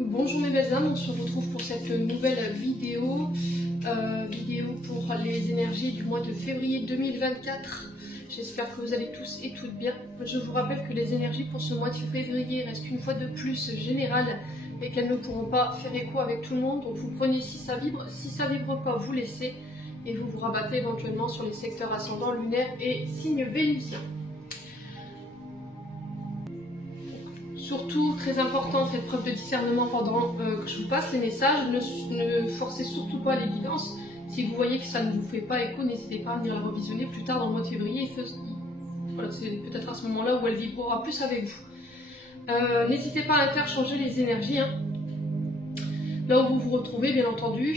Bonjour mes belles âmes, on se retrouve pour cette nouvelle vidéo, pour les énergies du mois de février 2024. J'espère que vous allez tous et toutes bien. Je vous rappelle que les énergies pour ce mois de février restent une fois de plus générales et qu'elles ne pourront pas faire écho avec tout le monde. Donc vous prenez si ça vibre pas, vous laissez et vous vous rabattez éventuellement sur les secteurs ascendants, lunaires et signes vénusiens. Surtout, très important, faites preuve de discernement pendant que je vous passe les messages. Ne forcez surtout pas l'évidence. Si vous voyez que ça ne vous fait pas écho, n'hésitez pas à venir la revisionner plus tard dans le mois de février. Voilà, c'est peut-être à ce moment-là où elle vibrera plus avec vous. N'hésitez pas à interchanger les énergies. Là où vous vous retrouvez, bien entendu.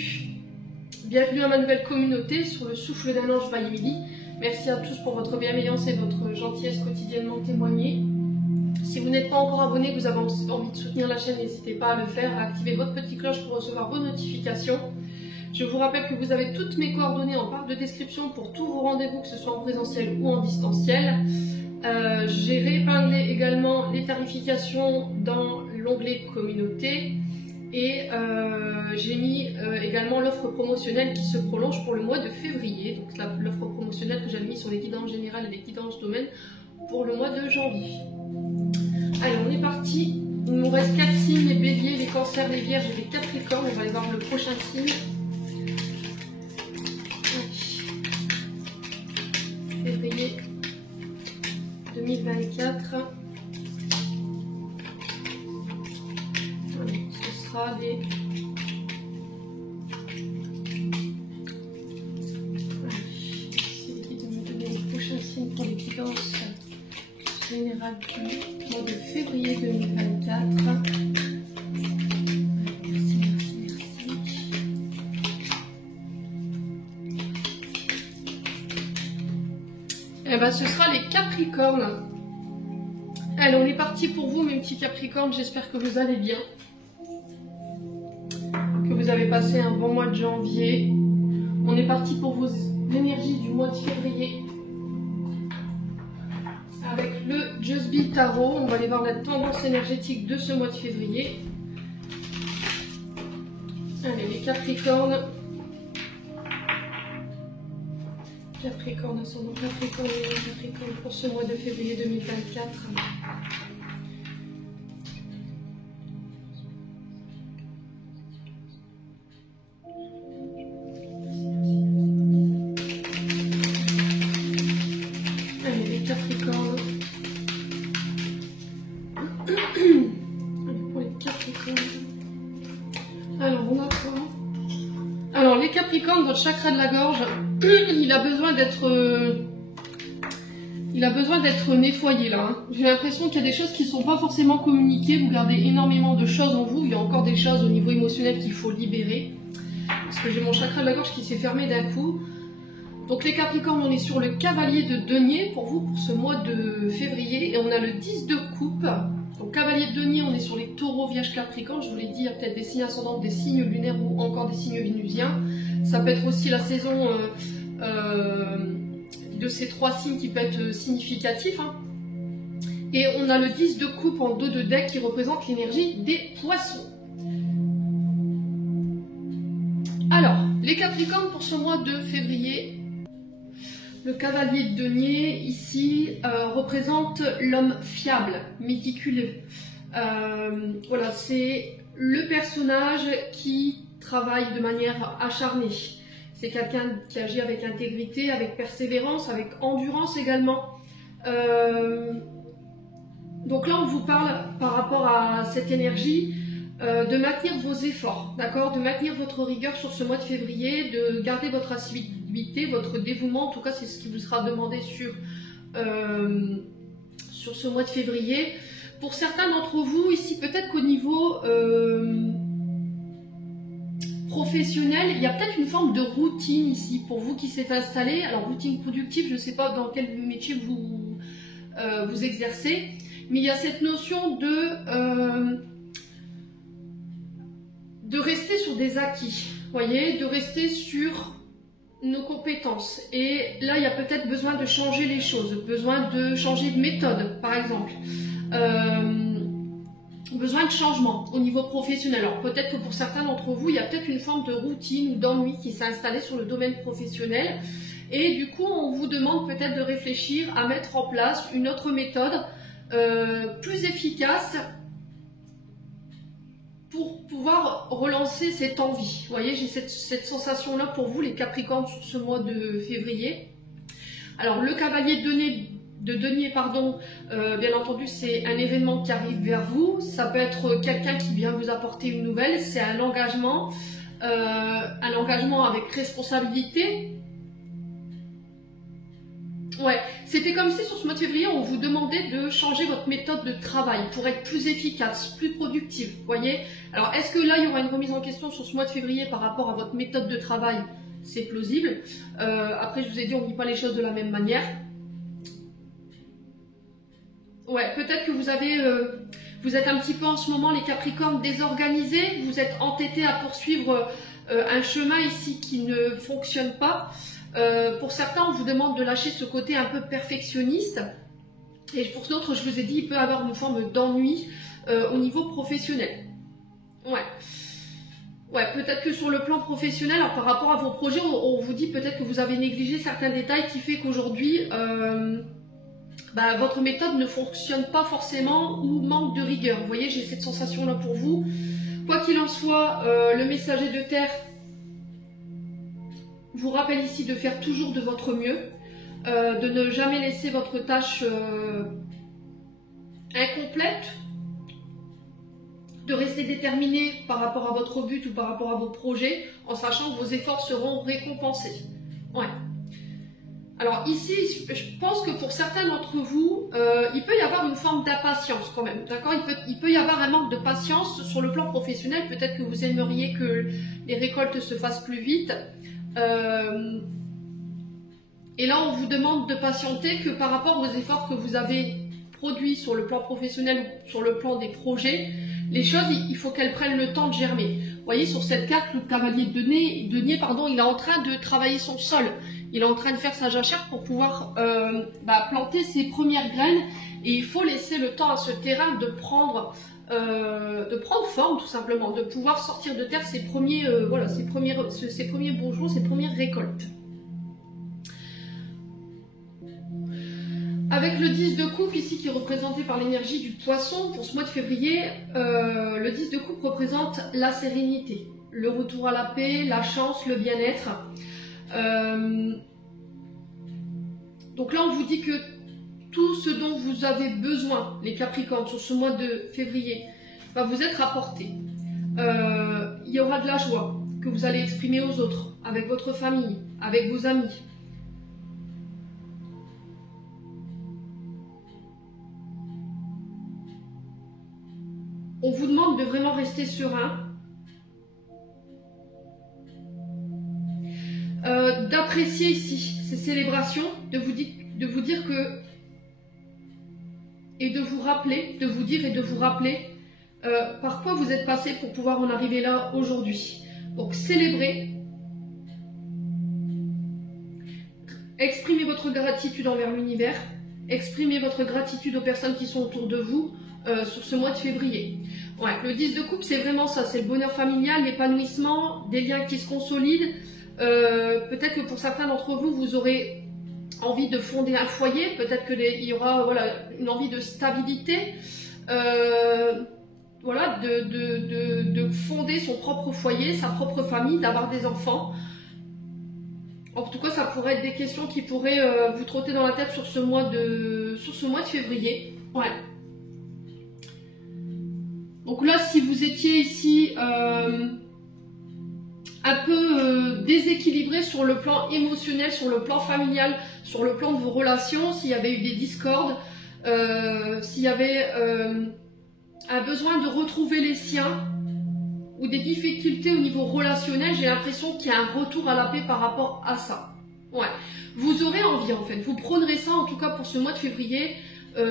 Bienvenue à ma nouvelle communauté sur le souffle d'un ange by Émilie. Merci à tous pour votre bienveillance et votre gentillesse quotidiennement témoignée. Si vous n'êtes pas encore abonné, que vous avez envie de soutenir la chaîne, n'hésitez pas à le faire, à activer votre petite cloche pour recevoir vos notifications. Je vous rappelle que vous avez toutes mes coordonnées en barre de description pour tous vos rendez-vous, que ce soit en présentiel ou en distanciel. J'ai réépinglé également les tarifications dans l'onglet communauté et j'ai mis également l'offre promotionnelle qui se prolonge pour le mois de février. Donc l'offre promotionnelle que j'avais mis sur les guidances générales et les guidances domaines pour le mois de janvier. Allez, on est parti. Il nous reste 4 signes, les béliers, les cancers, les vierges et les capricornes. On va aller voir le prochain signe. Février 2024. Allez, ce sera les... C'est qui de me donner le prochain signe pour les guidances générales du mois de février 2024. Merci. Eh ben, ce sera les Capricornes. Allez, on est parti pour vous, mes petits Capricornes. J'espère que vous allez bien. Que vous avez passé un bon mois de janvier. On est parti pour vos énergies du mois de février. Avec le Just Be Tarot, on va aller voir la tendance énergétique de ce mois de février. Allez, les Capricornes. Capricorne, ascendant Capricorne pour ce mois de février 2024. Allez, les Capricornes. Allez, pour les Capricornes. Alors, on a quoi? Alors, les Capricornes, votre chakra de la gorge, il a besoin d'être nettoyé là. J'ai l'impression qu'il y a des choses qui ne sont pas forcément communiquées. Vous gardez énormément de choses en vous. Il y a encore des choses au niveau émotionnel qu'il faut libérer. Parce que j'ai mon chakra de la gorge qui s'est fermé d'un coup. Donc les Capricornes, on est sur le cavalier de denier pour vous pour ce mois de février. Et on a le 10 de coupe. Donc cavalier de denier, on est sur les taureaux, vierges, capricornes. Je vous l'ai dit, il y a peut-être des signes ascendants, des signes lunaires ou encore des signes vénusiens. Ça peut être aussi la saison de ces 3 signes qui peut être significatif. Et on a le 10 de coupe en dos de deck qui représente l'énergie des poissons. Alors, les Capricornes pour ce mois de février. Le cavalier de denier, ici, représente l'homme fiable, méticuleux. Voilà, c'est le personnage qui travaille de manière acharnée. C'est quelqu'un qui agit avec intégrité, avec persévérance, avec endurance également. Donc là, on vous parle par rapport à cette énergie de maintenir vos efforts, d'accord, de maintenir votre rigueur sur ce mois de février, de garder votre assiduité, votre dévouement. En tout cas, c'est ce qui vous sera demandé sur ce mois de février. Pour certains d'entre vous, ici, peut-être qu'au niveau professionnel, il y a peut-être une forme de routine ici pour vous qui s'est installée. Alors, routine productive, je ne sais pas dans quel métier vous exercez, mais il y a cette notion de rester sur des acquis, voyez, de rester sur nos compétences. Et là, il y a peut-être besoin de changer les choses, besoin de changer de méthode, par exemple. besoin de changement au niveau professionnel. Alors peut-être que pour certains d'entre vous, il y a peut-être une forme de routine ou d'ennui qui s'est installée sur le domaine professionnel. Et du coup, on vous demande peut-être de réfléchir à mettre en place une autre méthode plus efficace pour pouvoir relancer cette envie. Vous voyez, j'ai cette sensation-là pour vous, les Capricornes, sur ce mois de février. Alors, le cavalier de denier, pardon, bien entendu, c'est un événement qui arrive vers vous. Ça peut être quelqu'un qui vient vous apporter une nouvelle. C'est un engagement avec responsabilité. Ouais, c'était comme si sur ce mois de février, on vous demandait de changer votre méthode de travail pour être plus efficace, plus productive, vous voyez. Alors, est-ce que là, il y aura une remise en question sur ce mois de février par rapport à votre méthode de travail? C'est plausible. Après, je vous ai dit, on ne vit pas les choses de la même manière. Ouais, peut-être que vous êtes un petit peu en ce moment, les Capricornes, désorganisés. Vous êtes entêtés à poursuivre un chemin ici qui ne fonctionne pas. Pour certains, on vous demande de lâcher ce côté un peu perfectionniste. Et pour d'autres, je vous ai dit, il peut y avoir une forme d'ennui au niveau professionnel. Ouais, peut-être que sur le plan professionnel, alors par rapport à vos projets, on vous dit peut-être que vous avez négligé certains détails qui fait qu'aujourd'hui, votre méthode ne fonctionne pas forcément ou manque de rigueur. Vous voyez, j'ai cette sensation-là pour vous. Quoi qu'il en soit, le messager de terre vous rappelle ici de faire toujours de votre mieux, de ne jamais laisser votre tâche incomplète, de rester déterminé par rapport à votre but ou par rapport à vos projets, en sachant que vos efforts seront récompensés. Ouais. Alors ici, je pense que pour certains d'entre vous, il peut y avoir une forme d'impatience quand même, d'accord ? Il peut y avoir un manque de patience sur le plan professionnel, peut-être que vous aimeriez que les récoltes se fassent plus vite. Et là, on vous demande de patienter que par rapport aux efforts que vous avez produits sur le plan professionnel ou sur le plan des projets, les choses, il faut qu'elles prennent le temps de germer. Vous voyez, sur cette carte, le cavalier de denier, il est en train de travailler son sol. Il est en train de faire sa jachère pour pouvoir planter ses premières graines. Et il faut laisser le temps à ce terrain de prendre forme, tout simplement, de pouvoir sortir de terre ses premiers bourgeons, ses premières récoltes. Avec le 10 de coupe ici qui est représenté par l'énergie du poisson pour ce mois de février, le 10 de coupe représente la sérénité, le retour à la paix, la chance, le bien-être. Donc là on vous dit que tout ce dont vous avez besoin, les Capricornes, sur ce mois de février, va vous être apporté. Il y aura de la joie que vous allez exprimer aux autres, avec votre famille, avec vos amis. On vous demande de vraiment rester serein, d'apprécier ici ces célébrations, de vous dire que, et de vous rappeler, de vous dire et de vous rappeler par quoi vous êtes passé pour pouvoir en arriver là aujourd'hui. Donc célébrez, exprimez votre gratitude envers l'univers, exprimez votre gratitude aux personnes qui sont autour de vous sur ce mois de février. Ouais, le 10 de coupe, c'est vraiment ça, c'est le bonheur familial, l'épanouissement, des liens qui se consolident. Peut-être que pour certains d'entre vous, vous aurez envie de fonder un foyer, peut-être qu'il y aura une envie de stabilité, de fonder son propre foyer, sa propre famille, d'avoir des enfants. En tout cas, ça pourrait être des questions qui pourraient vous trotter dans la tête sur ce mois de février. Ouais. Donc là, si vous étiez ici un peu déséquilibré sur le plan émotionnel, sur le plan familial, sur le plan de vos relations, s'il y avait eu des discordes, s'il y avait un besoin de retrouver les siens ou des difficultés au niveau relationnel, j'ai l'impression qu'il y a un retour à la paix par rapport à ça. Ouais. Vous aurez envie en fait, vous prendrez ça en tout cas pour ce mois de février,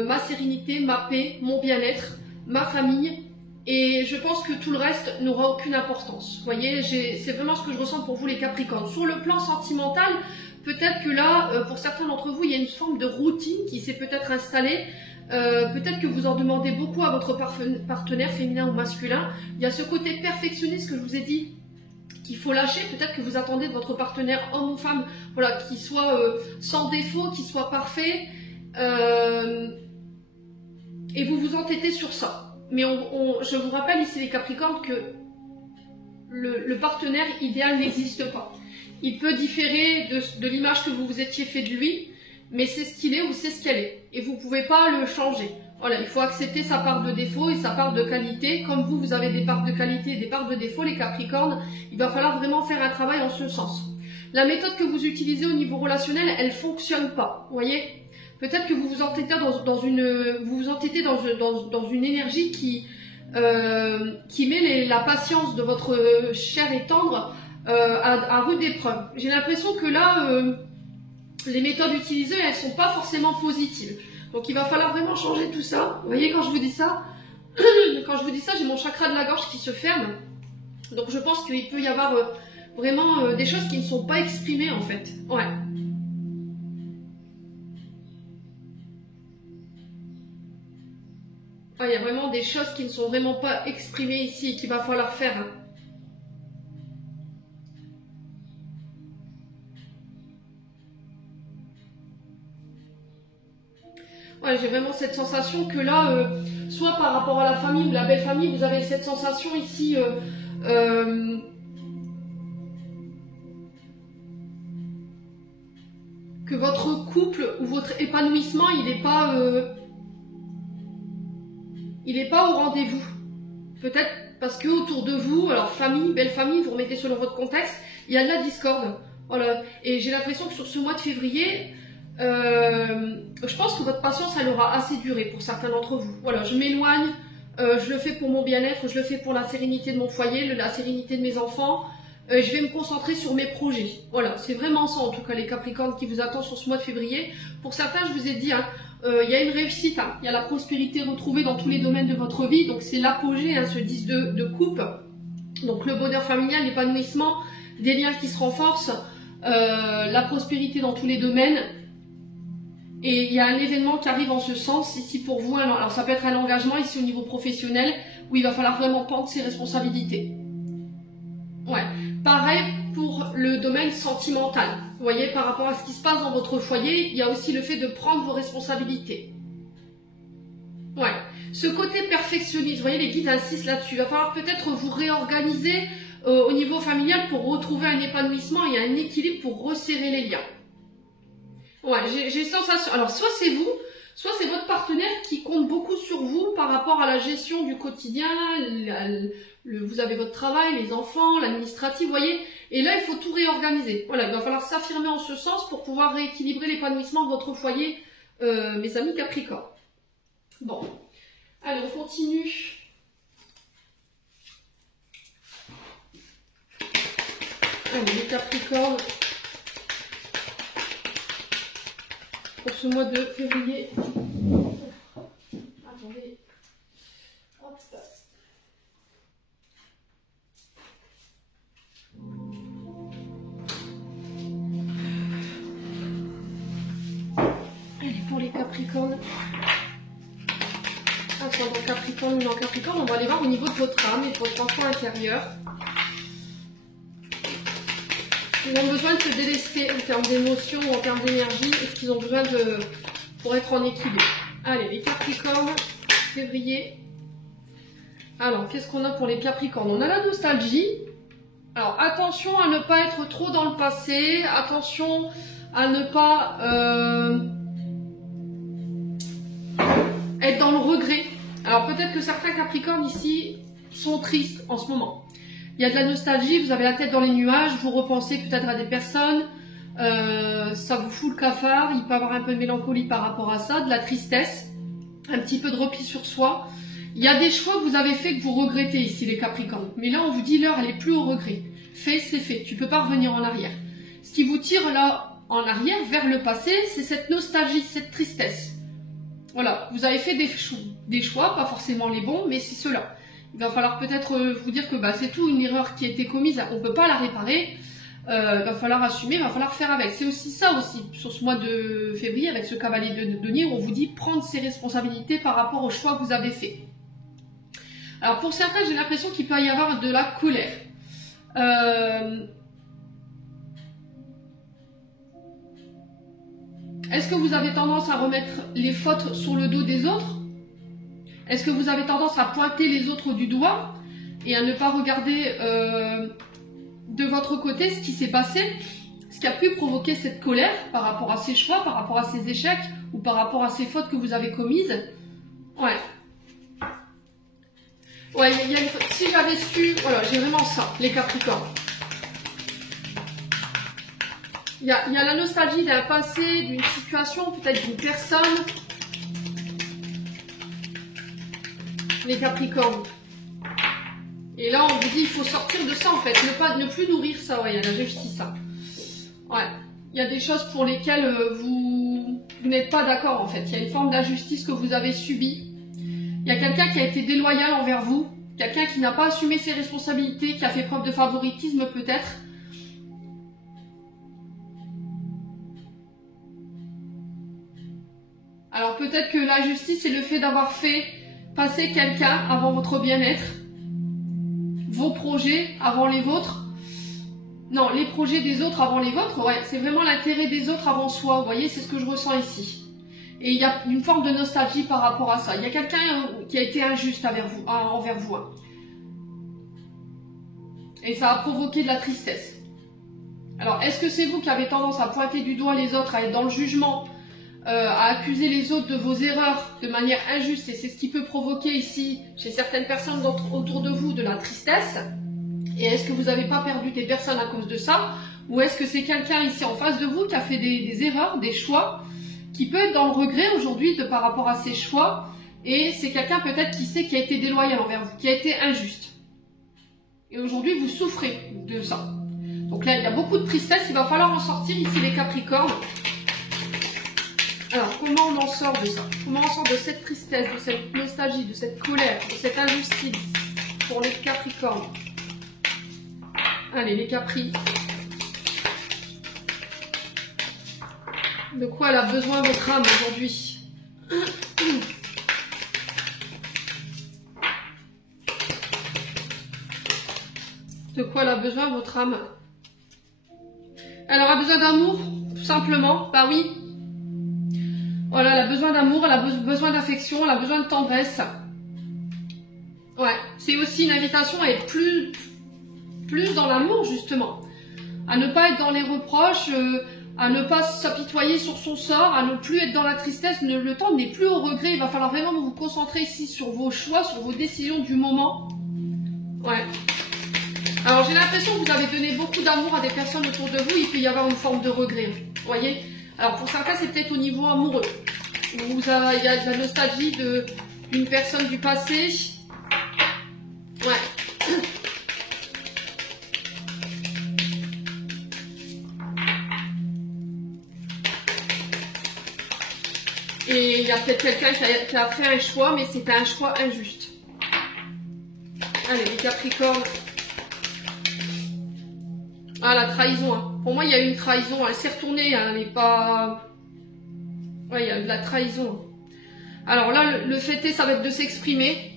ma sérénité, ma paix, mon bien-être, ma famille. Et je pense que tout le reste n'aura aucune importance. Vous voyez, c'est vraiment ce que je ressens pour vous les Capricornes. Sur le plan sentimental, peut-être que là, pour certains d'entre vous, il y a une forme de routine qui s'est peut-être installée. Peut-être que vous en demandez beaucoup à votre partenaire féminin ou masculin. Il y a ce côté perfectionniste que je vous ai dit qu'il faut lâcher. Peut-être que vous attendez de votre partenaire, homme ou femme, voilà, qu'il soit sans défaut, qu'il soit parfait. Et vous vous entêtez sur ça. Mais je vous rappelle ici les Capricornes que le partenaire idéal n'existe pas. Il peut différer de l'image que vous vous étiez fait de lui, mais c'est ce qu'il est ou c'est ce qu'elle est. Et vous ne pouvez pas le changer. Voilà, il faut accepter sa part de défaut et sa part de qualité. Comme vous avez des parts de qualité et des parts de défaut, les Capricornes, il va falloir vraiment faire un travail en ce sens. La méthode que vous utilisez au niveau relationnel, elle ne fonctionne pas. Vous voyez ? Peut-être que vous vous entêtez dans une énergie qui met la patience de votre chair et tendre à rude épreuve. J'ai l'impression que là, les méthodes utilisées, elles ne sont pas forcément positives. Donc il va falloir vraiment changer tout ça. Vous voyez, quand je vous dis ça, j'ai mon chakra de la gorge qui se ferme. Donc je pense qu'il peut y avoir vraiment des choses qui ne sont pas exprimées en fait. Ouais. Il y a vraiment des choses qui ne sont vraiment pas exprimées ici et qu'il va falloir faire. Ouais, j'ai vraiment cette sensation que là, soit par rapport à la famille ou la belle famille, vous avez cette sensation ici que votre couple ou votre épanouissement, il n'est pas au rendez-vous. Peut-être parce que autour de vous, alors famille, belle famille, vous remettez selon votre contexte, il y a de la discorde. Voilà. Et j'ai l'impression que sur ce mois de février, je pense que votre patience, elle aura assez duré pour certains d'entre vous. Voilà, je m'éloigne, je le fais pour mon bien-être, je le fais pour la sérénité de mon foyer, la sérénité de mes enfants. Je vais me concentrer sur mes projets. Voilà, c'est vraiment ça en tout cas les Capricornes qui vous attendent sur ce mois de février. Pour certains, je vous ai dit, hein, il y a une réussite, hein, il y a la prospérité retrouvée dans tous les domaines de votre vie. Donc c'est l'apogée, hein, ce 10 de coupe. Donc le bonheur familial, l'épanouissement, des liens qui se renforcent, la prospérité dans tous les domaines. Et il y a un événement qui arrive en ce sens ici pour vous. Alors ça peut être un engagement ici au niveau professionnel où il va falloir vraiment prendre ses responsabilités. Ouais. Pareil pour le domaine sentimental. Vous voyez, par rapport à ce qui se passe dans votre foyer, il y a aussi le fait de prendre vos responsabilités. Ouais. Ce côté perfectionniste, vous voyez, les guides insistent là-dessus. Il va falloir peut-être vous réorganiser au niveau familial pour retrouver un épanouissement et un équilibre pour resserrer les liens. Ouais, j'ai sensation. Alors, soit c'est vous, soit c'est votre partenaire qui compte beaucoup sur vous par rapport à la gestion du quotidien. Vous avez votre travail, les enfants, l'administratif, vous voyez. Et là, il faut tout réorganiser. Voilà, il va falloir s'affirmer en ce sens pour pouvoir rééquilibrer l'épanouissement de votre foyer, mes amis Capricorne. Bon, allez, on continue. Allez, les Capricornes. Pour ce mois de février. Attendez. Hop. Allez, pour les Capricornes. Ascendant Capricorne ou non Capricorne, on va aller voir au niveau de votre âme et de votre enfant intérieur. Ils ont besoin de se délester en termes d'émotions ou en termes d'énergie. Est-ce qu'ils ont besoin pour être en équilibre? Allez, les Capricornes, février. Alors, qu'est-ce qu'on a pour les Capricornes? On a la nostalgie. Alors, attention à ne pas être trop dans le passé. Attention à ne pas être dans le regret. Alors, peut-être que certains Capricornes ici sont tristes en ce moment. Il y a de la nostalgie, vous avez la tête dans les nuages, vous repensez peut-être à des personnes, ça vous fout le cafard, il peut y avoir un peu de mélancolie par rapport à ça, de la tristesse, un petit peu de repli sur soi. Il y a des choix que vous avez faits que vous regrettez ici les Capricornes, mais là on vous dit l'heure elle est plus au regret. Fait, c'est fait, tu peux pas revenir en arrière. Ce qui vous tire là en arrière, vers le passé, c'est cette nostalgie, cette tristesse. Voilà, vous avez fait des choix, pas forcément les bons, mais c'est ceux-là. Il va falloir peut-être vous dire que c'est tout une erreur qui a été commise, on ne peut pas la réparer. va falloir assumer, va falloir faire avec. C'est aussi ça aussi, sur ce mois de février, avec ce cavalier de denier, on vous dit prendre ses responsabilités par rapport au choix que vous avez fait. Alors pour certains, j'ai l'impression qu'il peut y avoir de la colère. Est-ce que vous avez tendance à remettre les fautes sur le dos des autres? Est-ce que vous avez tendance à pointer les autres du doigt et à ne pas regarder de votre côté ce qui s'est passé, ce qui a pu provoquer cette colère par rapport à ces choix, par rapport à ces échecs ou par rapport à ces fautes que vous avez commises? Ouais. Ouais, si j'avais su, voilà, j'ai vraiment ça, les Capricornes. Il y a la nostalgie d'un passé, d'une situation, peut-être d'une personne. Les Capricornes. Et là, on vous dit, il faut sortir de ça, en fait. Ne plus nourrir ça. Ouais, il y a la justice, ça. Ouais. Il y a des choses pour lesquelles vous n'êtes pas d'accord, en fait. Il y a une forme d'injustice que vous avez subie. Il y a quelqu'un qui a été déloyal envers vous. Quelqu'un qui n'a pas assumé ses responsabilités, qui a fait preuve de favoritisme, peut-être. Alors peut-être que l'injustice, c'est le fait d'avoir fait passer quelqu'un avant votre bien-être, vos projets avant les vôtres. Non, les projets des autres avant les vôtres, ouais, c'est vraiment l'intérêt des autres avant soi, vous voyez, c'est ce que je ressens ici. Et il y a une forme de nostalgie par rapport à ça. Il y a quelqu'un qui a été injuste envers vous. Et ça a provoqué de la tristesse. Alors, est-ce que c'est vous qui avez tendance à pointer du doigt les autres, à être dans le jugement, à accuser les autres de vos erreurs de manière injuste, et c'est ce qui peut provoquer ici, chez certaines personnes autour de vous, de la tristesse? Et est-ce que vous n'avez pas perdu des personnes à cause de ça? Ou est-ce que c'est quelqu'un ici en face de vous qui a fait des erreurs, des choix, qui peut être dans le regret aujourd'hui par rapport à ses choix, et c'est quelqu'un peut-être qui a été déloyal envers vous, qui a été injuste. Et aujourd'hui, vous souffrez de ça. Donc là, il y a beaucoup de tristesse, il va falloir en sortir ici les Capricornes. Alors, comment on en sort de ça? Comment on sort de cette tristesse, de cette nostalgie, de cette colère, de cette injustice pour les Capricornes? Allez, les Capris. De quoi elle a besoin votre âme aujourd'hui? De quoi elle a besoin votre âme? Elle aura besoin d'amour, tout simplement. Bah oui. Voilà, elle a besoin d'amour, elle a besoin d'affection, elle a besoin de tendresse. Ouais, c'est aussi une invitation à être plus dans l'amour, justement. À ne pas être dans les reproches, à ne pas s'apitoyer sur son sort, à ne plus être dans la tristesse. Le temps n'est plus au regret. Il va falloir vraiment vous concentrer ici sur vos choix, sur vos décisions du moment. Ouais. Alors, j'ai l'impression que vous avez donné beaucoup d'amour à des personnes autour de vous. Il peut y avoir une forme de regret. Vous voyez? Alors, pour certains, c'est peut-être au niveau amoureux. Il y a de la nostalgie d'une personne du passé. Ouais. Et il y a peut-être quelqu'un qui a fait un choix, mais c'était un choix injuste. Allez, les Capricornes. Ah, la trahison. Hein. Pour moi, il y a eu une trahison. Elle s'est retournée. Hein, elle n'est pas... Ouais, il y a eu de la trahison. Alors là, le fait est, ça va être de s'exprimer.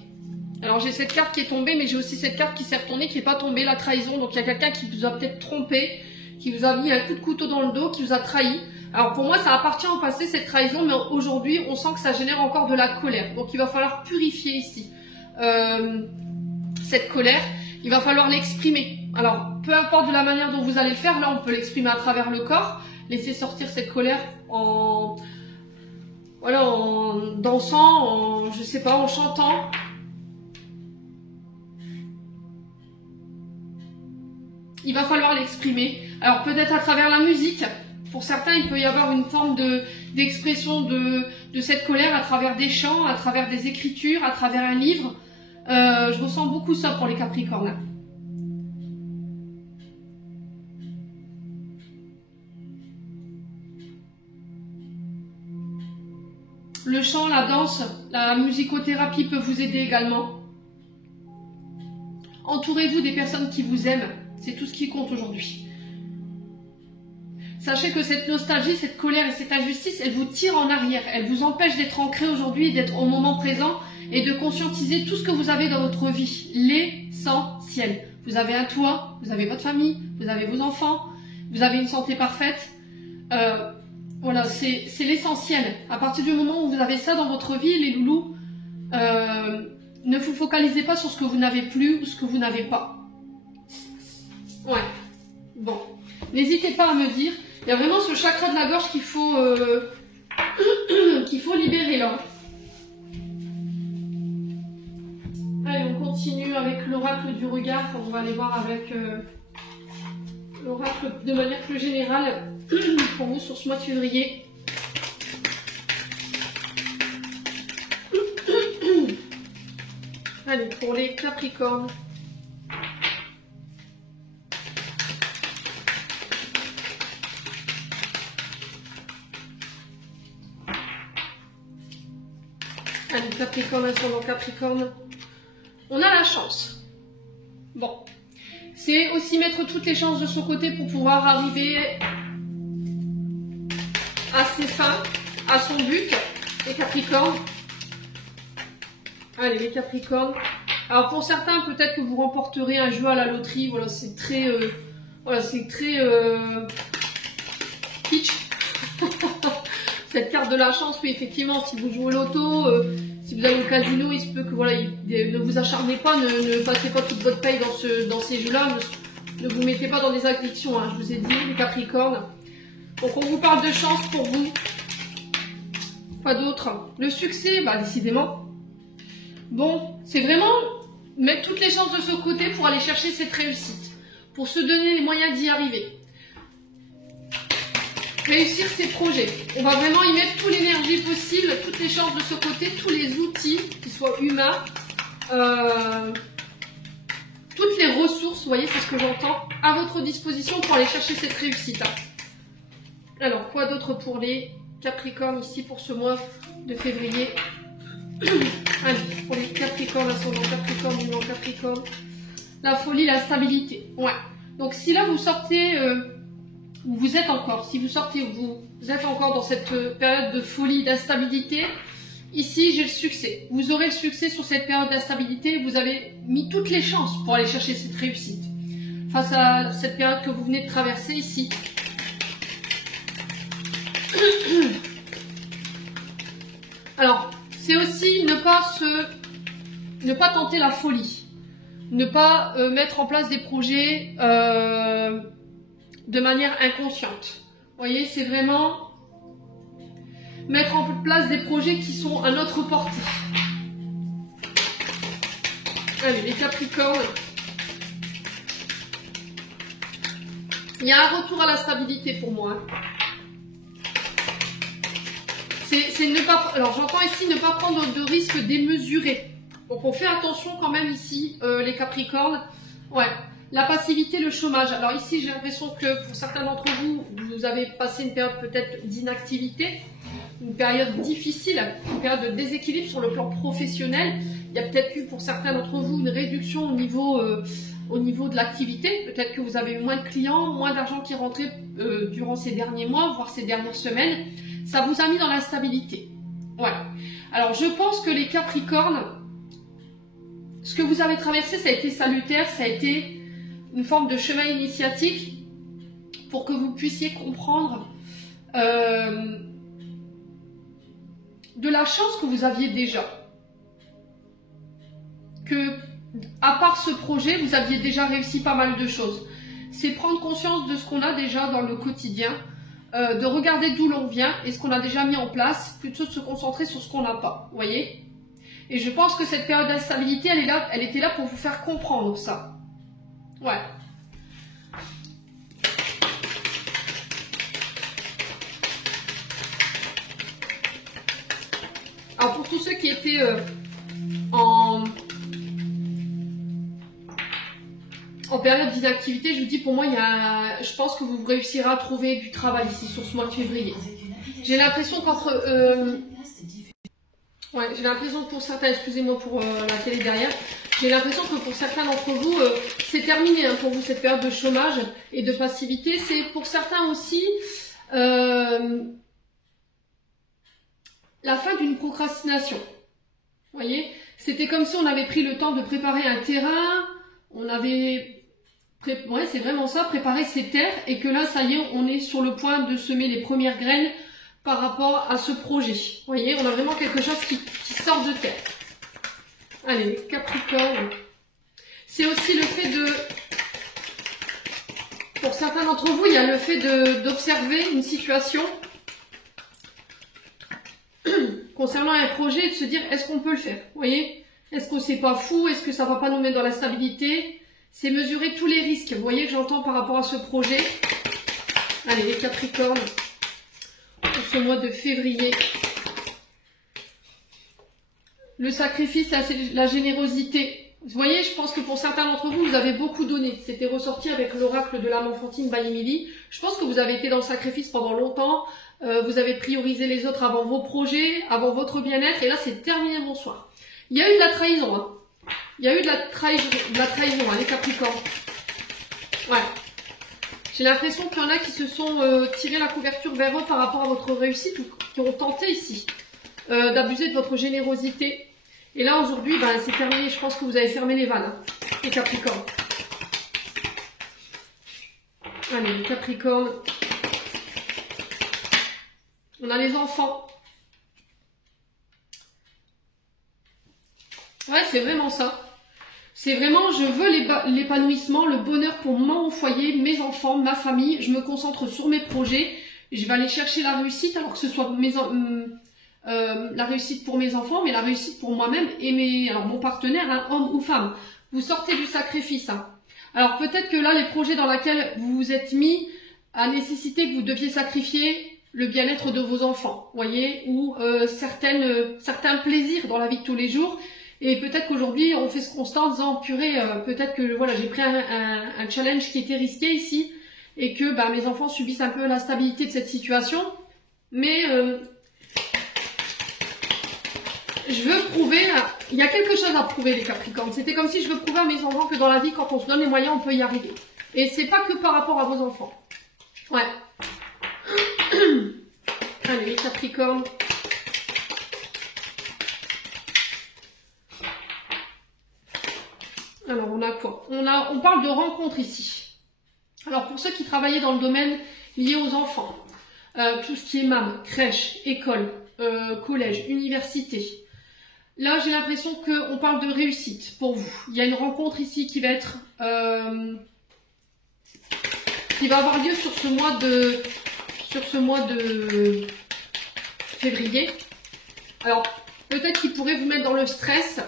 Alors, j'ai cette carte qui est tombée, mais j'ai aussi cette carte qui s'est retournée, qui n'est pas tombée, la trahison. Donc, il y a quelqu'un qui vous a peut-être trompé, qui vous a mis un coup de couteau dans le dos, qui vous a trahi. Alors, pour moi, ça appartient au passé, cette trahison, mais aujourd'hui, on sent que ça génère encore de la colère. Donc, il va falloir purifier ici cette colère. Il va falloir l'exprimer. Alors, peu importe de la manière dont vous allez le faire, là, on peut l'exprimer à travers le corps. Laisser sortir cette colère en dansant, je sais pas, en chantant. Il va falloir l'exprimer. Alors, peut-être à travers la musique. Pour certains, il peut y avoir une forme d'expression de cette colère à travers des chants, à travers des écritures, à travers un livre. Je ressens beaucoup ça pour les Capricornes. Le chant, la danse, la musicothérapie peut vous aider également. Entourez-vous des personnes qui vous aiment. C'est tout ce qui compte aujourd'hui. Sachez que cette nostalgie, cette colère et cette injustice, elle vous tire en arrière. Elle vous empêche d'être ancré aujourd'hui, d'être au moment présent et de conscientiser tout ce que vous avez dans votre vie. L'essentiel. Vous avez un toit, vous avez votre famille, vous avez vos enfants, vous avez une santé parfaite. Voilà, c'est l'essentiel. À partir du moment où vous avez ça dans votre vie, les loulous, ne vous focalisez pas sur ce que vous n'avez plus ou ce que vous n'avez pas. Ouais. Bon. N'hésitez pas à me dire. Il y a vraiment ce chakra de la gorge qu'il faut libérer là. Allez, on continue avec l'oracle du regard. On va aller voir avec l'oracle de manière plus générale pour vous sur ce mois de février. Allez, pour les Capricornes. Allez, Capricorne, ascendant Capricorne. On a la chance. Bon. C'est aussi mettre toutes les chances de son côté pour pouvoir arriver à ses fins, à son but, les Capricornes. Allez, les Capricornes. Alors pour certains, peut-être que vous remporterez un jeu à la loterie. Voilà, c'est très... kitsch. Cette carte de la chance, oui, effectivement, si vous jouez au loto, si vous allez au casino, il se peut que, voilà, ne vous acharnez pas, ne passez pas toute votre paye dans ces jeux-là, ne vous mettez pas dans des addictions, hein, je vous ai dit, les Capricornes. Donc, on vous parle de chance pour vous. Quoi d'autre? Le succès, bah, décidément. Bon, c'est vraiment mettre toutes les chances de ce côté pour aller chercher cette réussite, pour se donner les moyens d'y arriver. Réussir ses projets. On va vraiment y mettre toute l'énergie possible, toutes les chances de ce côté, tous les outils, qu'ils soient humains, toutes les ressources, vous voyez, c'est ce que j'entends, à votre disposition pour aller chercher cette réussite. Alors, quoi d'autre pour les Capricornes ici pour ce mois de février? Allez, pour les Capricornes, ascendant Capricorne, lunan Capricorne. La folie, la stabilité. Ouais. Donc, si là vous sortez... où vous êtes encore, si vous sortez, vous êtes encore dans cette période de folie, d'instabilité, ici j'ai le succès. Vous aurez le succès sur cette période d'instabilité, vous avez mis toutes les chances pour aller chercher cette réussite. Face à cette période que vous venez de traverser ici. Alors, c'est aussi ne pas tenter la folie. Ne pas mettre en place des projets... de manière inconsciente. Vous voyez, c'est vraiment mettre en place des projets qui sont à notre portée. Allez, les Capricornes. Il y a un retour à la stabilité pour moi. C'est ne pas... Alors, j'entends ici ne pas prendre de risques démesurés. Donc, on fait attention quand même ici, les Capricornes. Ouais. La passivité, le chômage. Alors ici, j'ai l'impression que pour certains d'entre vous, vous avez passé une période peut-être d'inactivité, une période difficile, une période de déséquilibre sur le plan professionnel. Il y a peut-être eu pour certains d'entre vous une réduction au niveau de l'activité. Peut-être que vous avez eu moins de clients, moins d'argent qui rentrait durant ces derniers mois, voire ces dernières semaines. Ça vous a mis dans l'instabilité. Ouais. Alors je pense que les Capricornes, ce que vous avez traversé, ça a été salutaire, ça a été... une forme de chemin initiatique pour que vous puissiez comprendre de la chance que vous aviez déjà. Que, à part ce projet, vous aviez déjà réussi pas mal de choses. C'est prendre conscience de ce qu'on a déjà dans le quotidien, de regarder d'où l'on vient et ce qu'on a déjà mis en place, plutôt de se concentrer sur ce qu'on n'a pas. Vous voyez? Et je pense que cette période d'instabilité, elle était là pour vous faire comprendre ça. Ouais. Alors pour tous ceux qui étaient en période d'inactivité, je vous dis, pour moi, je pense que vous réussirez à trouver du travail ici sur ce mois de février. J'ai l'impression qu'entre... ouais, j'ai l'impression que pour certains, excusez-moi pour la télé derrière, J'ai l'impression que pour certains d'entre vous, c'est terminé hein, pour vous cette période de chômage et de passivité. C'est pour certains aussi la fin d'une procrastination. Vous voyez, c'était comme si on avait pris le temps de préparer un terrain, on avait... Ouais, c'est vraiment ça, préparer ses terres, et que là, ça y est, on est sur le point de semer les premières graines par rapport à ce projet. Vous voyez, on a vraiment quelque chose qui sort de terre. Allez, Capricorne. C'est aussi le fait de... Pour certains d'entre vous, il y a le fait d'observer une situation concernant un projet et de se dire, est-ce qu'on peut le faire? Vous voyez? Est-ce que c'est pas fou? Est-ce que ça va pas nous mettre dans la stabilité? C'est mesurer tous les risques, vous voyez, que j'entends par rapport à ce projet. Allez, les Capricornes, pour ce mois de février. Le sacrifice, la générosité. Vous voyez, je pense que pour certains d'entre vous, vous avez beaucoup donné. C'était ressorti avec l'oracle de l'âme enfantine by Emily. Je pense que vous avez été dans le sacrifice pendant longtemps. Vous avez priorisé les autres avant vos projets, avant votre bien-être. Et là, c'est terminé, bonsoir. Il y a eu de la trahison, hein. Il y a eu de la trahison, hein, les Capricornes. Ouais. J'ai l'impression qu'il y en a qui se sont tirés la couverture vers eux par rapport à votre réussite ou qui ont tenté ici d'abuser de votre générosité. Et là, aujourd'hui, ben, c'est terminé. Je pense que vous avez fermé les vannes, hein, les Capricornes. Allez, les Capricornes. On a les enfants. Ouais, c'est vraiment ça. C'est vraiment, je veux l'épanouissement, le bonheur pour mon foyer, mes enfants, ma famille. Je me concentre sur mes projets. Je vais aller chercher la réussite, alors que ce soit la réussite pour mes enfants, mais la réussite pour moi-même et alors mon partenaire, hein, homme ou femme. Vous sortez du sacrifice. Hein. Alors peut-être que là, les projets dans lesquels vous vous êtes mis a nécessité que vous deviez sacrifier le bien-être de vos enfants, voyez, ou certains plaisirs dans la vie de tous les jours. Et peut-être qu'aujourd'hui, on fait ce constat en disant, purée, peut-être que voilà, j'ai pris un challenge qui était risqué ici et que bah, mes enfants subissent un peu l'instabilité de cette situation. Mais je veux prouver, il y a quelque chose à prouver les Capricornes. C'était comme si je veux prouver à mes enfants que dans la vie, quand on se donne les moyens, on peut y arriver. Et c'est pas que par rapport à vos enfants. Ouais. Allez, les Capricornes. Alors, on a quoi? On parle de rencontres ici. Alors, pour ceux qui travaillaient dans le domaine lié aux enfants, tout ce qui est MAM, crèche, école, collège, université. Là, j'ai l'impression qu'on parle de réussite pour vous. Il y a une rencontre ici qui va être... qui va avoir lieu sur ce mois de février. Alors, peut-être qu'il pourrait vous mettre dans le stress.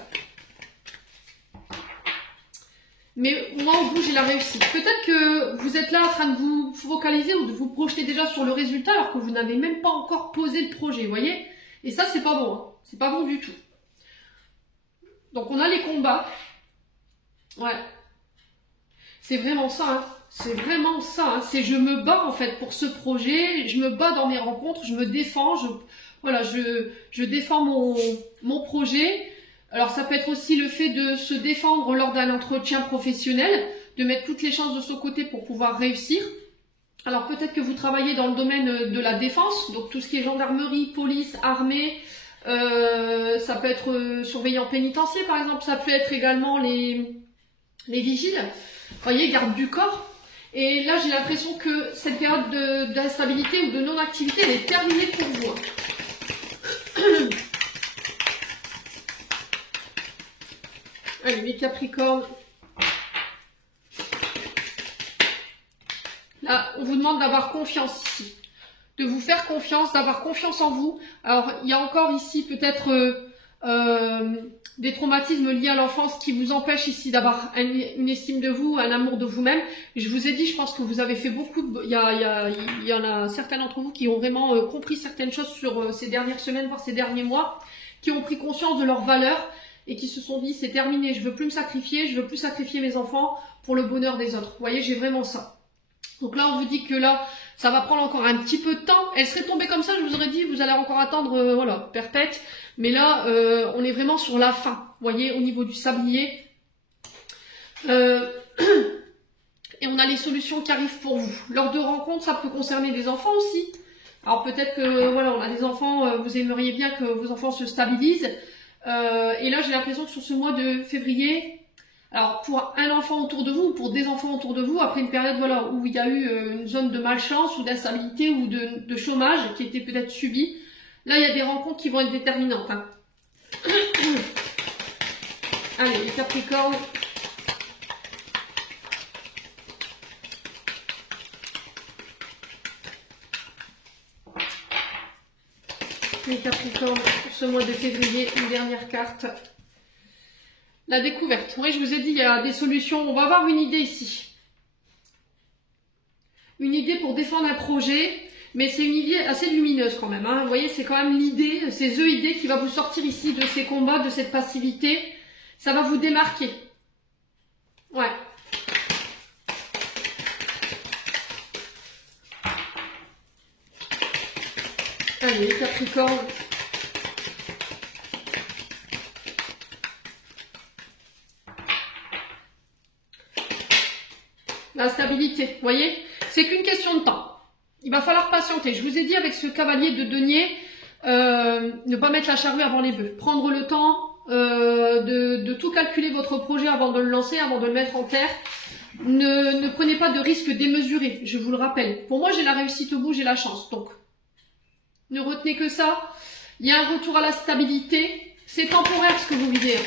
Mais moi, au bout, j'ai la réussite. Peut-être que vous êtes là en train de vous focaliser ou de vous projeter déjà sur le résultat alors que vous n'avez même pas encore posé le projet, vous voyez? Et ça, c'est pas bon. Hein. C'est pas bon du tout. Donc, on a les combats. Ouais. C'est vraiment ça. Hein. C'est vraiment ça. Hein. C'est je me bats, en fait, pour ce projet. Je me bats dans mes rencontres. Je me défends. Je défends mon projet. Alors ça peut être aussi le fait de se défendre lors d'un entretien professionnel, de mettre toutes les chances de son côté pour pouvoir réussir. Alors peut-être que vous travaillez dans le domaine de la défense, donc tout ce qui est gendarmerie, police, armée, ça peut être surveillant pénitentiaire par exemple, ça peut être également les vigiles, vous voyez, garde du corps. Et là j'ai l'impression que cette période d'instabilité ou de non-activité, elle est terminée pour vous. Hein. Allez, les Capricornes. Là, on vous demande d'avoir confiance ici. De vous faire confiance, d'avoir confiance en vous. Alors, il y a encore ici peut-être des traumatismes liés à l'enfance qui vous empêchent ici d'avoir une estime de vous, un amour de vous-même. Je vous ai dit, je pense que vous avez fait beaucoup de... Il y en a certains d'entre vous qui ont vraiment compris certaines choses sur ces dernières semaines, voire ces derniers mois, qui ont pris conscience de leurs valeurs, et qui se sont dit, c'est terminé, je veux plus me sacrifier, je veux plus sacrifier mes enfants pour le bonheur des autres. Vous voyez, j'ai vraiment ça. Donc là, on vous dit que là, ça va prendre encore un petit peu de temps. Elle serait tombée comme ça, je vous aurais dit, vous allez encore attendre, voilà, perpète. Mais là, on est vraiment sur la fin. Vous voyez, au niveau du sablier, Euh, et on a les solutions qui arrivent pour vous. Lors de rencontres, ça peut concerner des enfants aussi. Alors peut-être que voilà, on a des enfants, vous aimeriez bien que vos enfants se stabilisent. Et là, j'ai l'impression que sur ce mois de février, alors pour un enfant autour de vous, ou pour des enfants autour de vous, après une période voilà, où il y a eu une zone de malchance ou d'instabilité ou de chômage qui était peut-être subie, là il y a des rencontres qui vont être déterminantes. Hein. Allez, les Capricornes. Les Capricornes, pour ce mois de février, une dernière carte. La découverte. Oui, je vous ai dit, il y a des solutions. On va avoir une idée ici. Une idée pour défendre un projet, mais c'est une idée assez lumineuse quand même. Hein. Vous voyez, c'est quand même l'idée, ces idées qui va vous sortir ici de ces combats, de cette passivité. Ça va vous démarquer. Ouais. Allez, Capricorne. La stabilité, vous voyez, c'est qu'une question de temps. Il va falloir patienter. Je vous ai dit avec ce cavalier de denier, ne pas mettre la charrue avant les bœufs. Prendre le temps de tout calculer votre projet avant de le lancer, avant de le mettre en terre. Ne prenez pas de risques démesurés, je vous le rappelle. Pour moi, j'ai la réussite au bout, j'ai la chance. Donc, ne retenez que ça. Il y a un retour à la stabilité. C'est temporaire ce que vous vivez.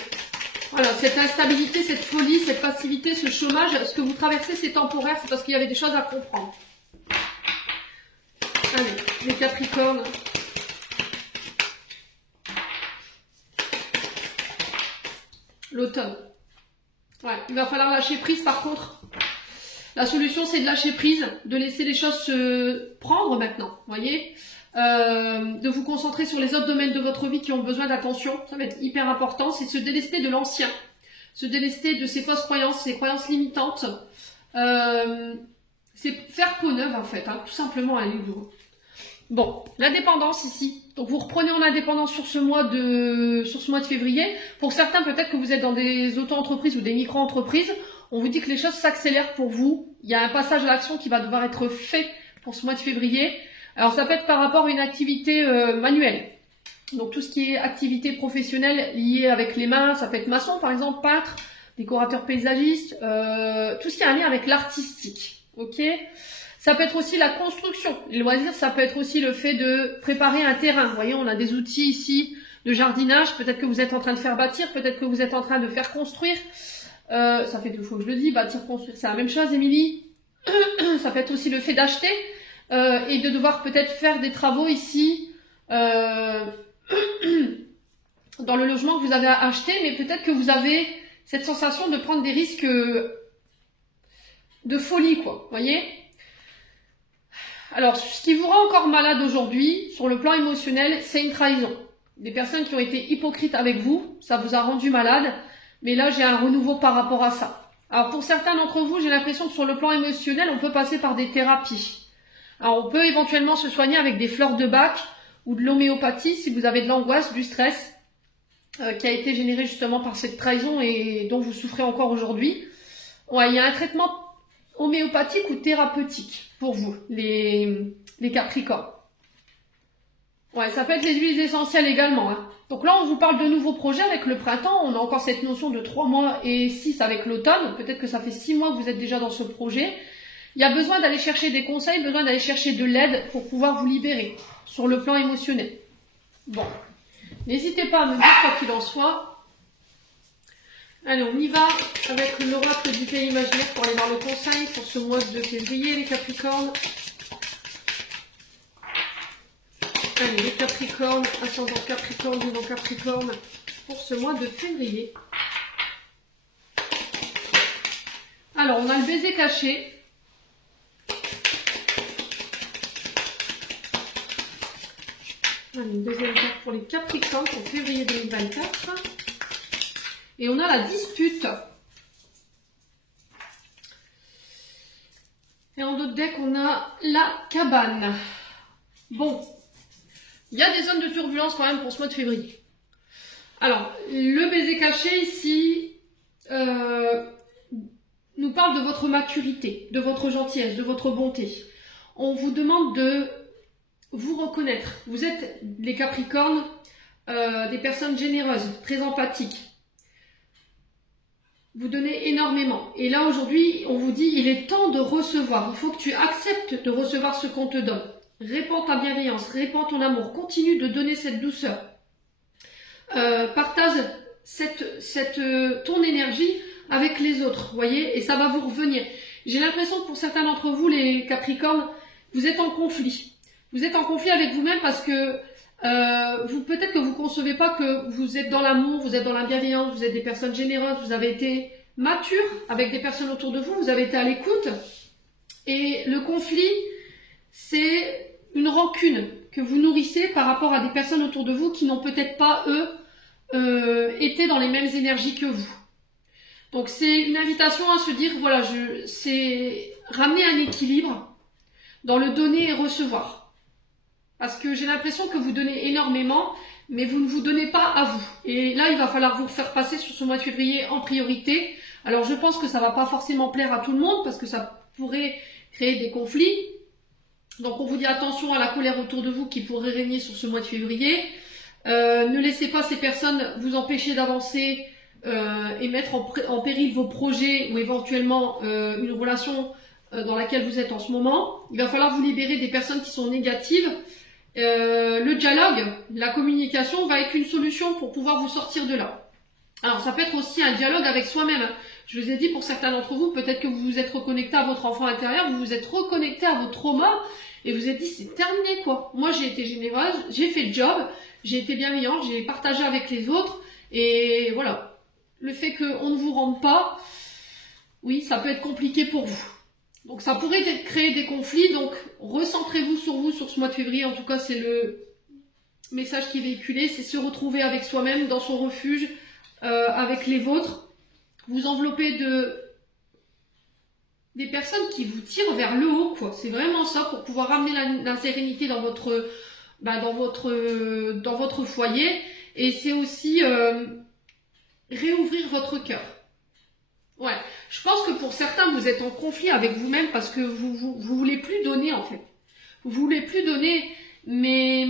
Voilà, cette instabilité, cette folie, cette passivité, ce chômage, ce que vous traversez, c'est temporaire, c'est parce qu'il y avait des choses à comprendre. Allez, les Capricornes. L'automne. Ouais, il va falloir lâcher prise par contre. La solution, c'est de lâcher prise, de laisser les choses se prendre maintenant, vous voyez, de vous concentrer sur les autres domaines de votre vie qui ont besoin d'attention, ça va être hyper important, c'est se délester de l'ancien, se délester de ces fausses croyances, ces croyances limitantes, c'est faire peau neuve en fait, hein, tout simplement à l'île. Bon, l'indépendance ici, donc vous reprenez en indépendance sur ce mois de février, pour certains peut-être que vous êtes dans des auto-entreprises ou des micro-entreprises, on vous dit que les choses s'accélèrent pour vous, il y a un passage à l'action qui va devoir être fait pour ce mois de février. Alors ça peut être par rapport à une activité manuelle. Donc tout ce qui est activité professionnelle liée avec les mains, ça peut être maçon par exemple, peintre, décorateur paysagiste, tout ce qui a un lien avec l'artistique. Ok ? Ça peut être aussi la construction. Les loisirs, ça peut être aussi le fait de préparer un terrain. Vous voyez, on a des outils ici de jardinage. Peut-être que vous êtes en train de faire bâtir, peut-être que vous êtes en train de faire construire. Ça fait 2 fois que je le dis, bâtir, construire, c'est la même chose, Émilie. Ça peut être aussi le fait d'acheter et de devoir peut-être faire des travaux ici dans le logement que vous avez acheté, mais peut-être que vous avez cette sensation de prendre des risques de folie, quoi, vous voyez. Alors, ce qui vous rend encore malade aujourd'hui, sur le plan émotionnel, c'est une trahison. Des personnes qui ont été hypocrites avec vous, ça vous a rendu malade, mais là, j'ai un renouveau par rapport à ça. Alors, pour certains d'entre vous, j'ai l'impression que sur le plan émotionnel, on peut passer par des thérapies. Alors, on peut éventuellement se soigner avec des fleurs de Bach ou de l'homéopathie si vous avez de l'angoisse, du stress, qui a été généré justement par cette trahison et dont vous souffrez encore aujourd'hui. Ouais, il y a un traitement homéopathique ou thérapeutique pour vous, les Capricornes. Ouais, ça peut être les huiles essentielles également. Hein. Donc là, on vous parle de nouveaux projets avec le printemps. On a encore cette notion de 3 mois et 6 avec l'automne. Peut-être que ça fait 6 mois que vous êtes déjà dans ce projet. Il y a besoin d'aller chercher des conseils, besoin d'aller chercher de l'aide pour pouvoir vous libérer sur le plan émotionnel. Bon, n'hésitez pas à me dire quoi qu'il en soit. Allez, on y va avec l'oracle du pays imaginaire pour aller voir le conseil pour ce mois de février, les Capricornes. Allez, les Capricornes, ascendant Capricorne, lunaire Capricorne, pour ce mois de février. Alors, on a le baiser caché. Allez, une deuxième carte pour les Capricornes pour février 2024. Et on a la dispute. Et en d'autres decks, on a la cabane. Bon, il y a des zones de turbulence quand même pour ce mois de février. Alors, le baiser caché ici, parle de votre maturité, de votre gentillesse, de votre bonté. On vous demande de vous reconnaître. Vous êtes, les Capricornes, des personnes généreuses, très empathiques. Vous donnez énormément. Et là, aujourd'hui, on vous dit, il est temps de recevoir. Il faut que tu acceptes de recevoir ce qu'on te donne. Répands ta bienveillance, répands ton amour. Continue de donner cette douceur. Partage ton énergie avec les autres, voyez, et ça va vous revenir. J'ai l'impression que pour certains d'entre vous, les Capricornes, vous êtes en conflit. Vous êtes en conflit avec vous-même parce que peut-être que vous ne concevez pas que vous êtes dans l'amour, vous êtes dans la bienveillance, vous êtes des personnes généreuses, vous avez été mature avec des personnes autour de vous, vous avez été à l'écoute. Et le conflit, c'est une rancune que vous nourrissez par rapport à des personnes autour de vous qui n'ont peut-être pas, eux, été dans les mêmes énergies que vous. Donc c'est une invitation à se dire, voilà, c'est ramener un équilibre dans le donner et recevoir. Parce que j'ai l'impression que vous donnez énormément, mais vous ne vous donnez pas à vous. Et là, il va falloir vous faire passer sur ce mois de février en priorité. Alors je pense que ça va pas forcément plaire à tout le monde, parce que ça pourrait créer des conflits. Donc on vous dit attention à la colère autour de vous qui pourrait régner sur ce mois de février. Ne laissez pas ces personnes vous empêcher d'avancer et mettre en péril vos projets ou éventuellement une relation dans laquelle vous êtes en ce moment. Il va falloir vous libérer des personnes qui sont négatives. Le dialogue, la communication va être une solution pour pouvoir vous sortir de là. Alors ça peut être aussi un dialogue avec soi-même. Je vous ai dit, pour certains d'entre vous, peut-être que vous vous êtes reconnecté à votre enfant intérieur, vous vous êtes reconnecté à vos traumas et vous êtes dit c'est terminé quoi. Moi j'ai été généreuse, j'ai fait le job, j'ai été bienveillante, j'ai partagé avec les autres et voilà. Le fait qu'on ne vous rende pas, oui, ça peut être compliqué pour vous. Donc ça pourrait créer des conflits, donc recentrez-vous sur ce mois de février. En tout cas, c'est le message qui est véhiculé, c'est se retrouver avec soi-même, dans son refuge, avec les vôtres. Vous enveloppez des personnes qui vous tirent vers le haut, quoi. C'est vraiment ça, pour pouvoir ramener la sérénité dans votre foyer. Et c'est aussi réouvrir votre cœur. Ouais, je pense que pour certains, vous êtes en conflit avec vous-même parce que vous voulez plus donner en fait. Vous voulez plus donner, mais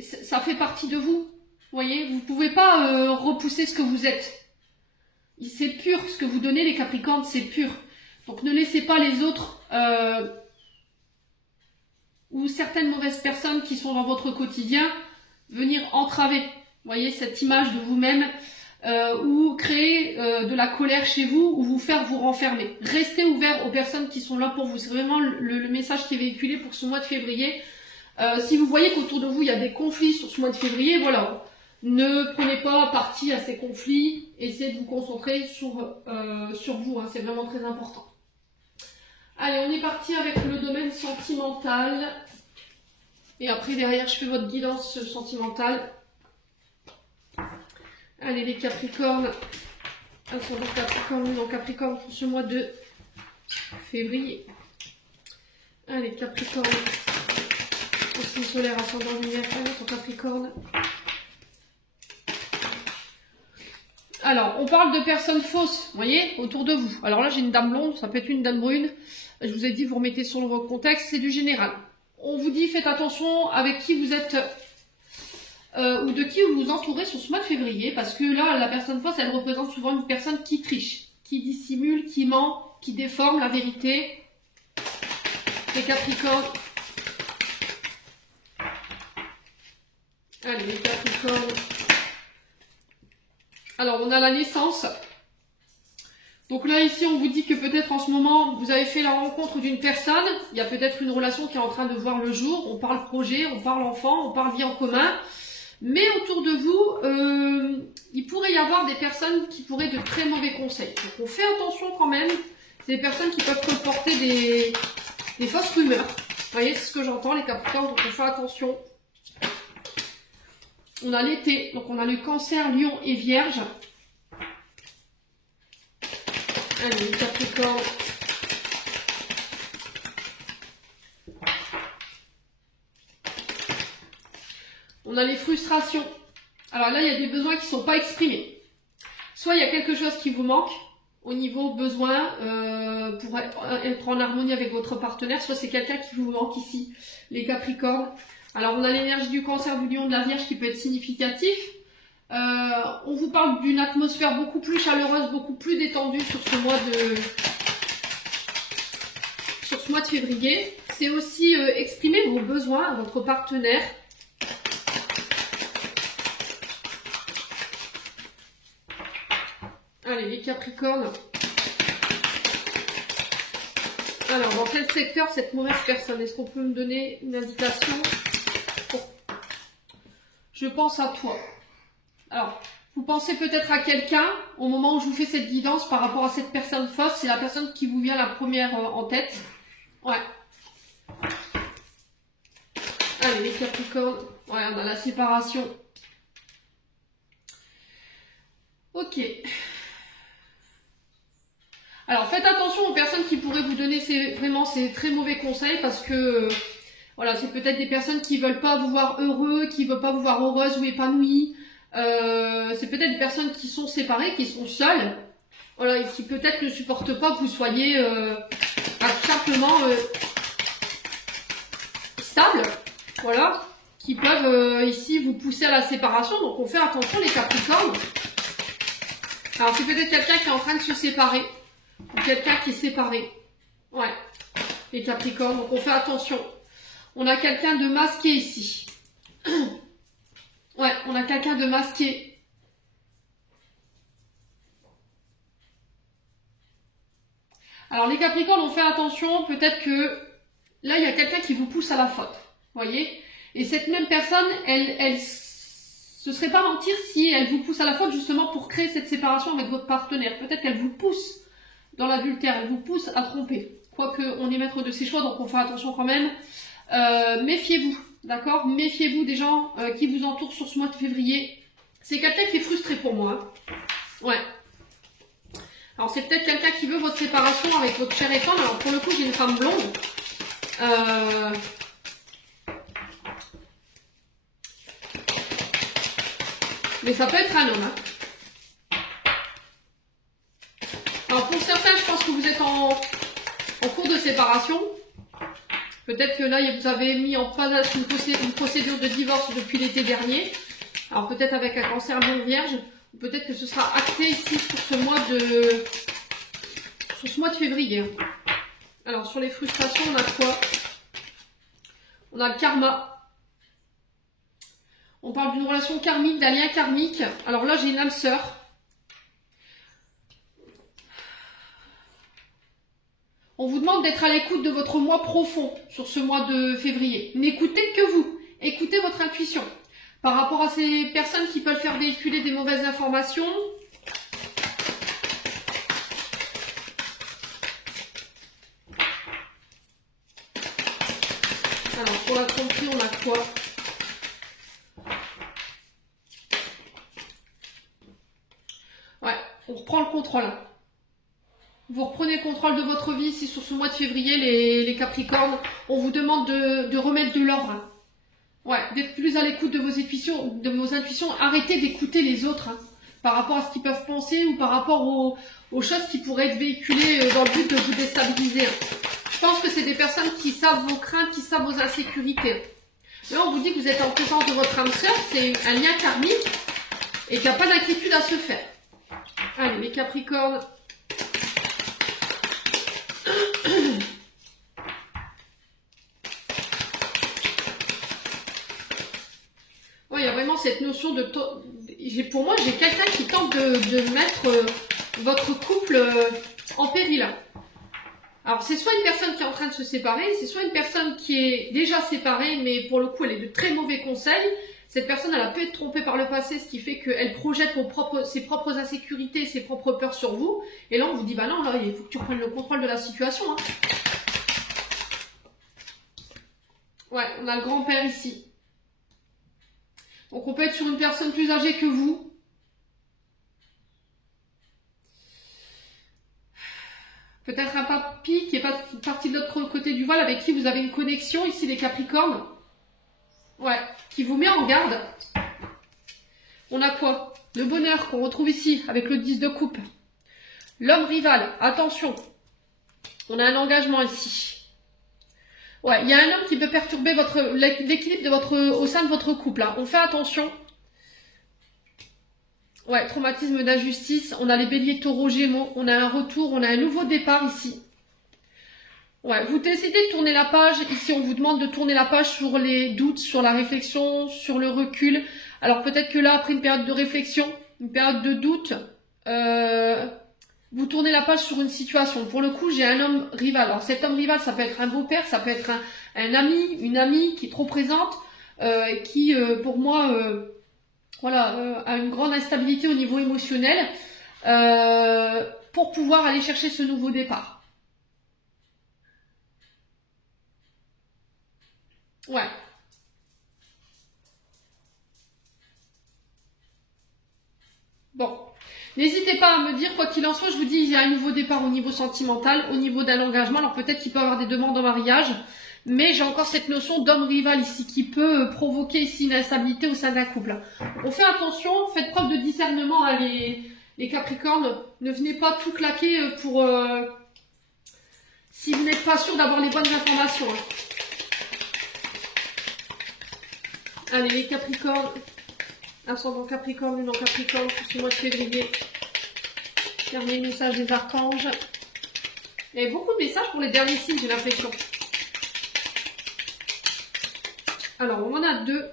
ça fait partie de vous. Vous voyez, vous pouvez pas repousser ce que vous êtes. C'est pur, ce que vous donnez les Capricornes, c'est pur. Donc ne laissez pas les autres ou certaines mauvaises personnes qui sont dans votre quotidien venir entraver. Vous voyez, cette image de vous-même ou créer de la colère chez vous ou vous faire vous renfermer. Restez ouvert aux personnes qui sont là pour vous. C'est vraiment le message qui est véhiculé pour ce mois de février. Si vous voyez qu'autour de vous, il y a des conflits sur ce mois de février, voilà. Ne prenez pas parti à ces conflits. Essayez de vous concentrer sur vous. Hein, c'est vraiment très important. Allez, on est parti avec le domaine sentimental. Et après, derrière, je fais votre guidance sentimentale. Allez, les Capricornes. Ascendant Capricorne, non Capricorne pour ce mois de février. Allez, Capricorne. Signe solaire, ascendant lumière, sur Capricorne. Alors, on parle de personnes fausses, vous voyez, autour de vous. Alors là, j'ai une dame blonde, ça peut être une dame brune. Je vous ai dit, vous remettez sur le contexte, c'est du général. On vous dit, faites attention avec qui vous êtes ou de qui vous vous entourez sur ce mois de février, parce que là, la personne fausse, elle représente souvent une personne qui triche, qui dissimule, qui ment, qui déforme la vérité. Les Capricornes. Allez, les Capricornes. Alors, on a la naissance. Donc là, ici, on vous dit que peut-être en ce moment, vous avez fait la rencontre d'une personne. Il y a peut-être une relation qui est en train de voir le jour. On parle projet, on parle enfant, on parle vie en commun. Mais autour de vous, il pourrait y avoir des personnes qui pourraient de très mauvais conseils. Donc on fait attention quand même. C'est des personnes qui peuvent comporter des fausses rumeurs. Vous voyez, c'est ce que j'entends, les Capricornes, donc on fait attention. On a l'été, donc on a le Cancer, Lion et Vierge. Allez, les Capricornes. On a les frustrations. Alors là, il y a des besoins qui ne sont pas exprimés. Soit il y a quelque chose qui vous manque au niveau besoin pour être en harmonie avec votre partenaire, soit c'est quelqu'un qui vous manque ici, les Capricornes. Alors on a l'énergie du Cancer, du Lion, de la Vierge qui peut être significatif. On vous parle d'une atmosphère beaucoup plus chaleureuse, beaucoup plus détendue sur ce mois de février. C'est aussi exprimer vos besoins à votre partenaire. Allez, les Capricornes. Alors, dans quel secteur cette mauvaise personne? Est-ce qu'on peut me donner une indication? Je pense à toi. Alors, vous pensez peut-être à quelqu'un au moment où je vous fais cette guidance par rapport à cette personne fausse. C'est la personne qui vous vient la première en tête. Ouais. Allez, les Capricornes. Ouais, on a la séparation. Ok. Alors, faites attention aux personnes qui pourraient vous donner ces très mauvais conseils parce que, voilà, c'est peut-être des personnes qui veulent pas vous voir heureux, qui veulent pas vous voir heureuse ou épanouie. C'est peut-être des personnes qui sont séparées, qui sont seules. Voilà, et qui peut-être ne supportent pas que vous soyez simplement stable. Voilà, qui peuvent ici vous pousser à la séparation. Donc, on fait attention, les Capricornes. Alors, c'est peut-être quelqu'un qui est en train de se séparer. Ou quelqu'un qui est séparé. Ouais. Les Capricornes. Donc on fait attention. On a quelqu'un de masqué ici. Ouais, on a quelqu'un de masqué. Alors les Capricornes, on fait attention. Peut-être que là, il y a quelqu'un qui vous pousse à la faute. Voyez? Et cette même personne, elle ce serait pas mentir si elle vous pousse à la faute justement pour créer cette séparation avec votre partenaire. Peut-être qu'elle vous pousse dans l'adultère, elle vous pousse à tromper. Quoique on est maître de ses choix, donc on fait attention quand même. Méfiez-vous, d'accord? Méfiez-vous des gens qui vous entourent sur ce mois de février. C'est quelqu'un qui est frustré pour moi. Hein. Ouais. Alors c'est peut-être quelqu'un qui veut votre séparation avec votre chère et femme. Alors pour le coup, j'ai une femme blonde. Mais ça peut être un homme. Hein. Alors pour certains, je pense que vous êtes en cours de séparation. Peut-être que là, vous avez mis en place une procédure de divorce depuis l'été dernier. Alors peut-être avec un Cancer Lion Vierge. Ou peut-être que ce sera acté ici sur ce mois de février. Alors sur les frustrations, on a quoi? On a le karma. On parle d'une relation karmique, d'un lien karmique. Alors là, j'ai une âme sœur. On vous demande d'être à l'écoute de votre moi profond sur ce mois de février. N'écoutez que vous. Écoutez votre intuition. Par rapport à ces personnes qui peuvent faire véhiculer des mauvaises informations. Alors, pour la tromperie, on a quoi? Ouais, on reprend le contrôle. Vous reprenez le contrôle de votre vie ici sur ce mois de février, les Capricornes. On vous demande de remettre de l'ordre. Ouais, d'être plus à l'écoute de vos intuitions. Arrêtez d'écouter les autres par rapport à ce qu'ils peuvent penser ou par rapport aux choses qui pourraient être véhiculées dans le but de vous déstabiliser. Je pense que c'est des personnes qui savent vos craintes, qui savent vos insécurités. Là, on vous dit que vous êtes en présence de votre âme sœur, c'est un lien karmique et qu'il n'y a pas d'inquiétude à se faire. Allez, les Capricornes. Ouais, il y a vraiment cette notion de... Pour moi, j'ai quelqu'un qui tente de mettre votre couple en péril. Alors, c'est soit une personne qui est en train de se séparer, c'est soit une personne qui est déjà séparée, mais pour le coup, elle est de très mauvais conseils. Cette personne, elle a pu être trompée par le passé, ce qui fait qu'elle projette ses propres insécurités, ses propres peurs sur vous. Et là, on vous dit, bah non, là, il faut que tu reprennes le contrôle de la situation. Hein. Ouais, on a le grand-père ici. Donc, on peut être sur une personne plus âgée que vous. Peut-être un papy qui est parti de l'autre côté du voile avec qui vous avez une connexion, ici les Capricornes. Ouais, qui vous met en garde. On a quoi? Le bonheur qu'on retrouve ici avec le 10 de coupe. L'homme rival, attention. On a un engagement ici. Ouais, il y a un homme qui peut perturber l'équilibre au sein de votre couple. Là. On fait attention. Ouais, traumatisme d'injustice. On a les béliers, taureaux, gémeaux. On a un retour, on a un nouveau départ ici. Ouais, vous décidez de tourner la page. Ici, on vous demande de tourner la page sur les doutes, sur la réflexion, sur le recul. Alors peut-être que là, après une période de réflexion, une période de doute, vous tournez la page sur une situation. Pour le coup, j'ai un homme rival. Alors cet homme rival, ça peut être un beau-père, ça peut être un ami, une amie qui est trop présente, qui, pour moi, voilà, a une grande instabilité au niveau émotionnel, pour pouvoir aller chercher ce nouveau départ. Ouais. Bon. N'hésitez pas à me dire, quoi qu'il en soit, je vous dis, il y a un nouveau départ au niveau sentimental, au niveau d'un engagement. Alors peut-être qu'il peut y avoir des demandes en mariage, mais j'ai encore cette notion d'homme rival ici qui peut provoquer ici une instabilité au sein d'un couple. On fait attention, faites preuve de discernement, hein, les Capricornes. Ne venez pas tout claquer pour si vous n'êtes pas sûr d'avoir les bonnes informations. Hein. Allez, les Capricornes, ascendant Capricorne, lune en Capricorne, pour ce mois de février. Dernier message des archanges. Il y a beaucoup de messages pour les derniers signes, j'ai l'impression. Alors, on en a deux.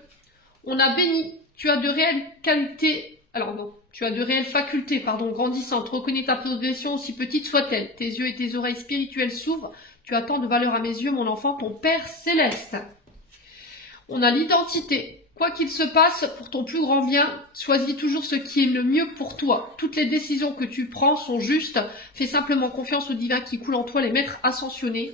On a béni. Tu as de réelles qualités. Alors non, tu as de réelles facultés, grandissantes. Reconnais ta progression, aussi petite soit-elle. Tes yeux et tes oreilles spirituelles s'ouvrent. Tu as tant de valeur à mes yeux, mon enfant, ton Père céleste. On a l'identité. Quoi qu'il se passe, pour ton plus grand bien, choisis toujours ce qui est le mieux pour toi. Toutes les décisions que tu prends sont justes. Fais simplement confiance au divin qui coule en toi, les maîtres ascensionnés.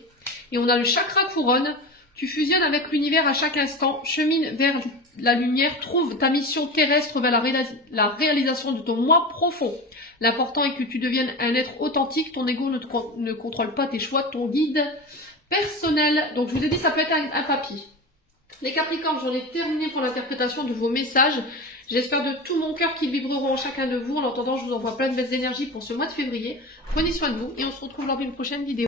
Et on a le chakra couronne. Tu fusionnes avec l'univers à chaque instant. Chemine vers la lumière. Trouve ta mission terrestre vers la réalisation de ton moi profond. L'important est que tu deviennes un être authentique. Ton ego ne contrôle pas tes choix. Ton guide personnel. Donc je vous ai dit, ça peut être un papy. Les Capricornes, j'en ai terminé pour l'interprétation de vos messages. J'espère de tout mon cœur qu'ils vibreront en chacun de vous. En attendant, je vous envoie plein de belles énergies pour ce mois de février. Prenez soin de vous et on se retrouve lors d'une prochaine vidéo.